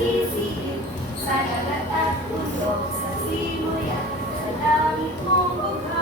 sisiip sa dagat at bundok, sa simoy at sa langit mong bughaw.